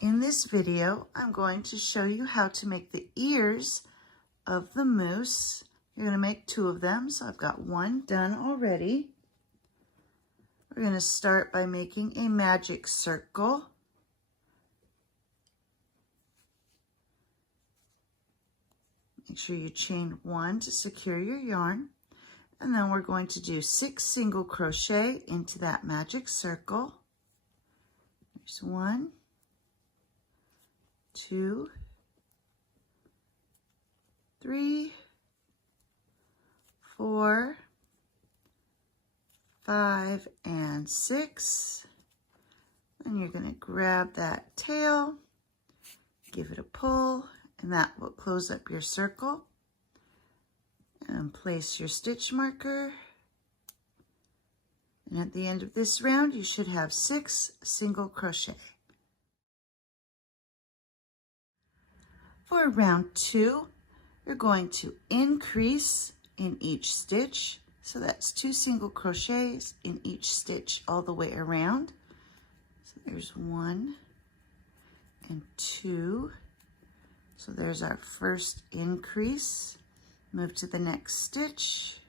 In this video, I'm going to show you how to make the ears of the moose. You're going to make 2 of them, so I've got 1 done already. We're going to start by making a magic circle. Make sure you chain 1 to secure your yarn. And then we're going to do 6 single crochet into that magic circle. There's 1, 2, 3, 4, 5, and 6. And you're going to grab that tail, give it a pull, and that will close up your circle. And place your stitch marker. And at the end of this round, you should have 6 single crochet. For round 2, you're going to increase in each stitch. So that's 2 single crochets in each stitch all the way around. So there's 1 and 2. So there's our first increase. Move to the next stitch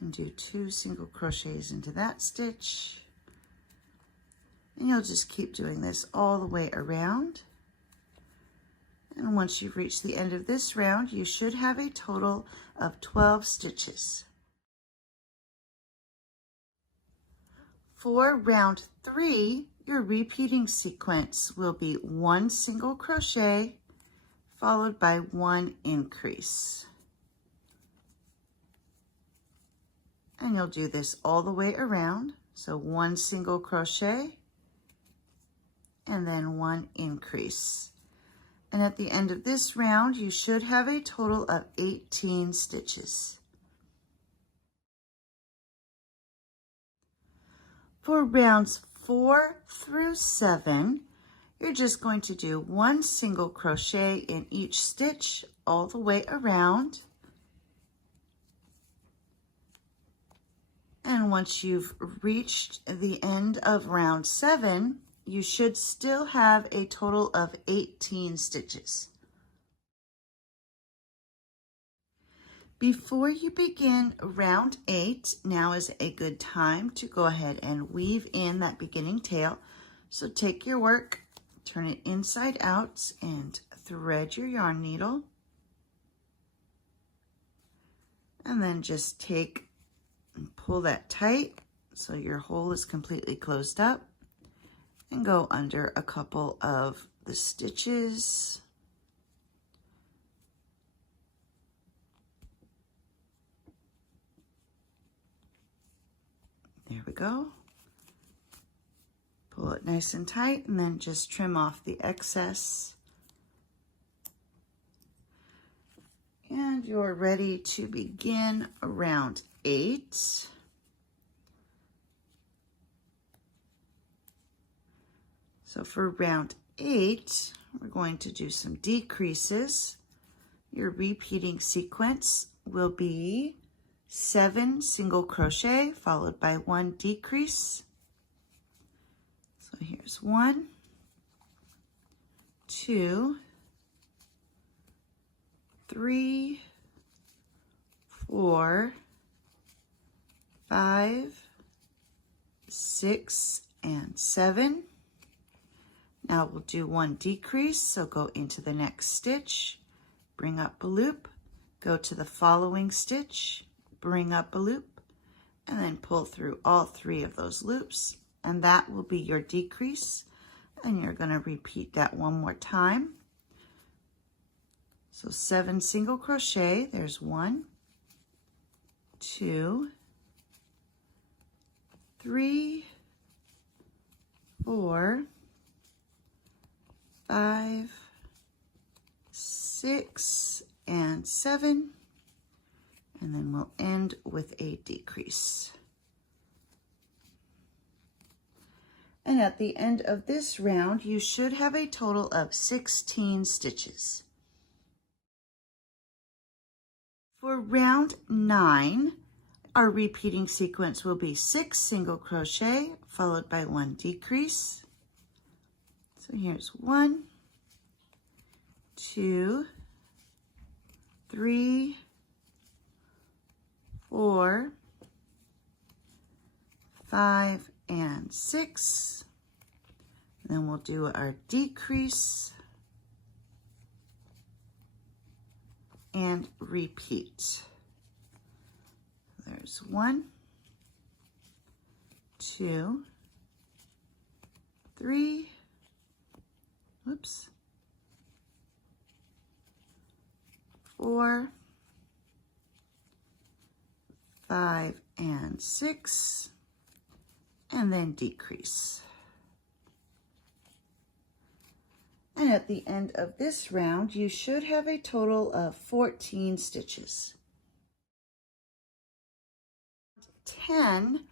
and do 2 single crochets into that stitch. And you'll just keep doing this all the way around. And once you've reached the end of this round, you should have a total of 12 stitches. For round 3, your repeating sequence will be 1 single crochet followed by 1 increase. And you'll do this all the way around. So 1 single crochet and then 1 increase. And at the end of this round, you should have a total of 18 stitches. For rounds 4 through 7, you're just going to do 1 single crochet in each stitch all the way around. And once you've reached the end of round 7, you should still have a total of 18 stitches. Before you begin round 8, now is a good time to go ahead and weave in that beginning tail. So take your work, turn it inside out, and thread your yarn needle. And then just take and pull that tight so your hole is completely closed up, and go under a couple of the stitches. There we go. Pull it nice and tight, and then just trim off the excess. And you're ready to begin round 8. So for round 8, we're going to do some decreases. Your repeating sequence will be 7 single crochet followed by 1 decrease. So here's 1, 2, 3, 4, 5, 6, and 7. Now we'll do 1 decrease, so go into the next stitch, bring up a loop, go to the following stitch, bring up a loop, and then pull through all 3 of those loops, and that will be your decrease. And you're going to repeat that 1 more time. So 7 single crochet, there's 1, 2, 3, 4, 5, 6, and 7. And then we'll end with a decrease. And at the end of this round, you should have a total of 16 stitches. For round 9, our repeating sequence will be 6 single crochet followed by 1 decrease. So So here's 1, 2, 3, 4, 5, and 6. Then we'll do our decrease and repeat. There's 1, 2, 3, whoops, 4, 5, and 6, and then decrease. And at the end of this round, you should have a total of 14 stitches. 10,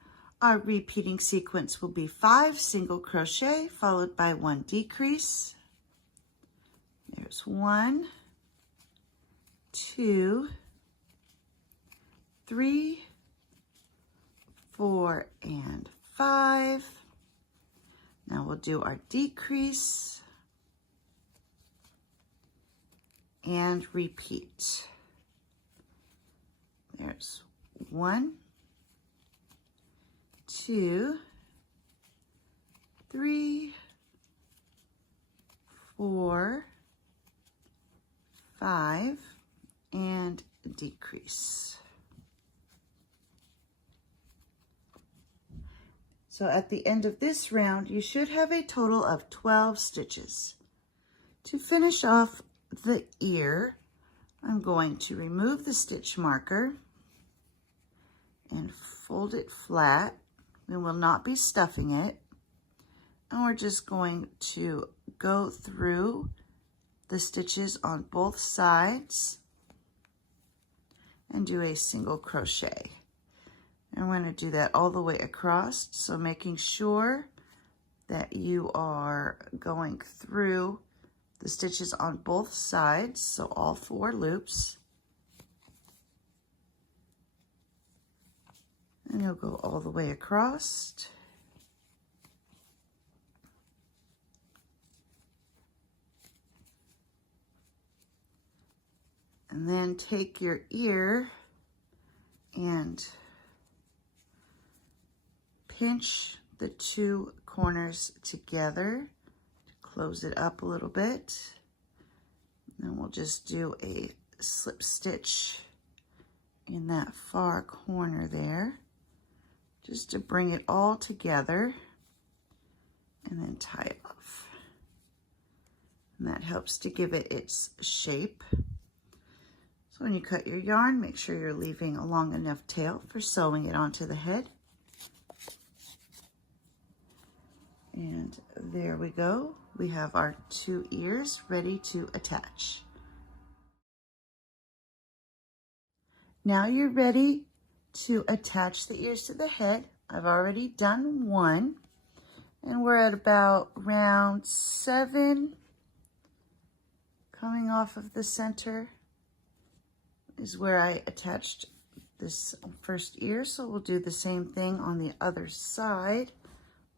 our repeating sequence will be 5 single crochet followed by 1 decrease. There's 1, 2, 3, 4, and 5. Now we'll do our decrease and repeat. There's 1, 2, 3, 4, 5, and decrease. So at the end of this round, you should have a total of 12 stitches. To finish off the ear, I'm going to remove the stitch marker and fold it flat. We will not be stuffing it. And we're just going to go through the stitches on both sides and do a single crochet. And we're going to do that all the way across, so making sure that you are going through the stitches on both sides, so all 4 loops. And you'll go all the way across. And then take your ear and pinch the 2 corners together. Close it up a little bit. Then we'll just do a slip stitch in that far corner there, just to bring it all together, and then tie it off. And that helps to give it its shape. So when you cut your yarn, make sure you're leaving a long enough tail for sewing it onto the head. And there we go. We have our 2 ears ready to attach. Now you're ready to attach the ears to the head. I've already done 1, and we're at about round 7. Coming off of the center is where I attached this first ear, so we'll do the same thing on the other side.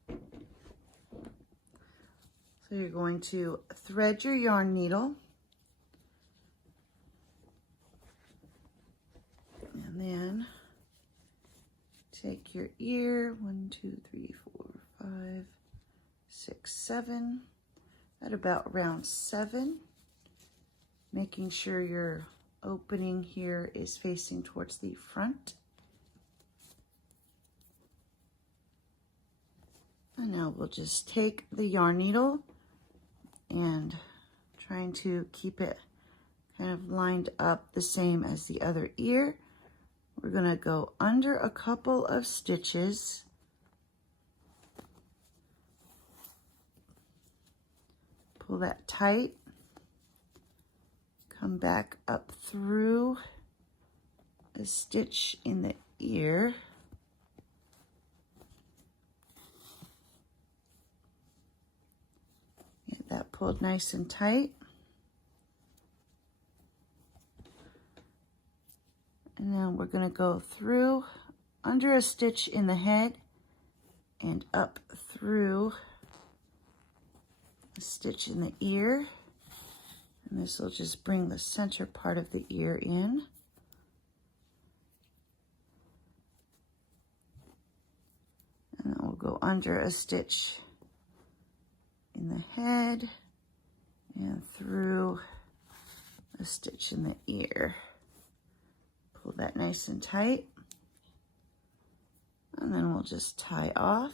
So you're going to thread your yarn needle, and then take your ear, 1, 2, 3, 4, 5, 6, 7, at about round 7, making sure your opening here is facing towards the front. And now we'll just take the yarn needle and trying to keep it kind of lined up the same as the other ear. We're going to go under a couple of stitches, pull that tight, come back up through a stitch in the ear, get that pulled nice and tight. And then we're going to go through under a stitch in the head and up through a stitch in the ear, and this will just bring the center part of the ear in. And then we'll go under a stitch in the head and through a stitch in the ear. Pull that nice and tight. And then we'll just tie off.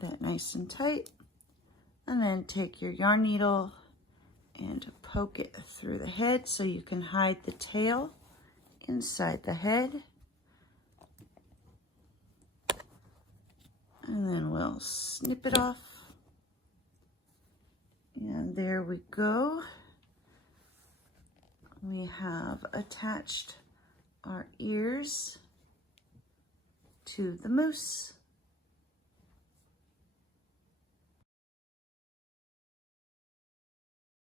That nice and tight. And then take your yarn needle and poke it through the head so you can hide the tail inside the head. And then we'll snip it off. And there we go. We have attached our ears to the moose.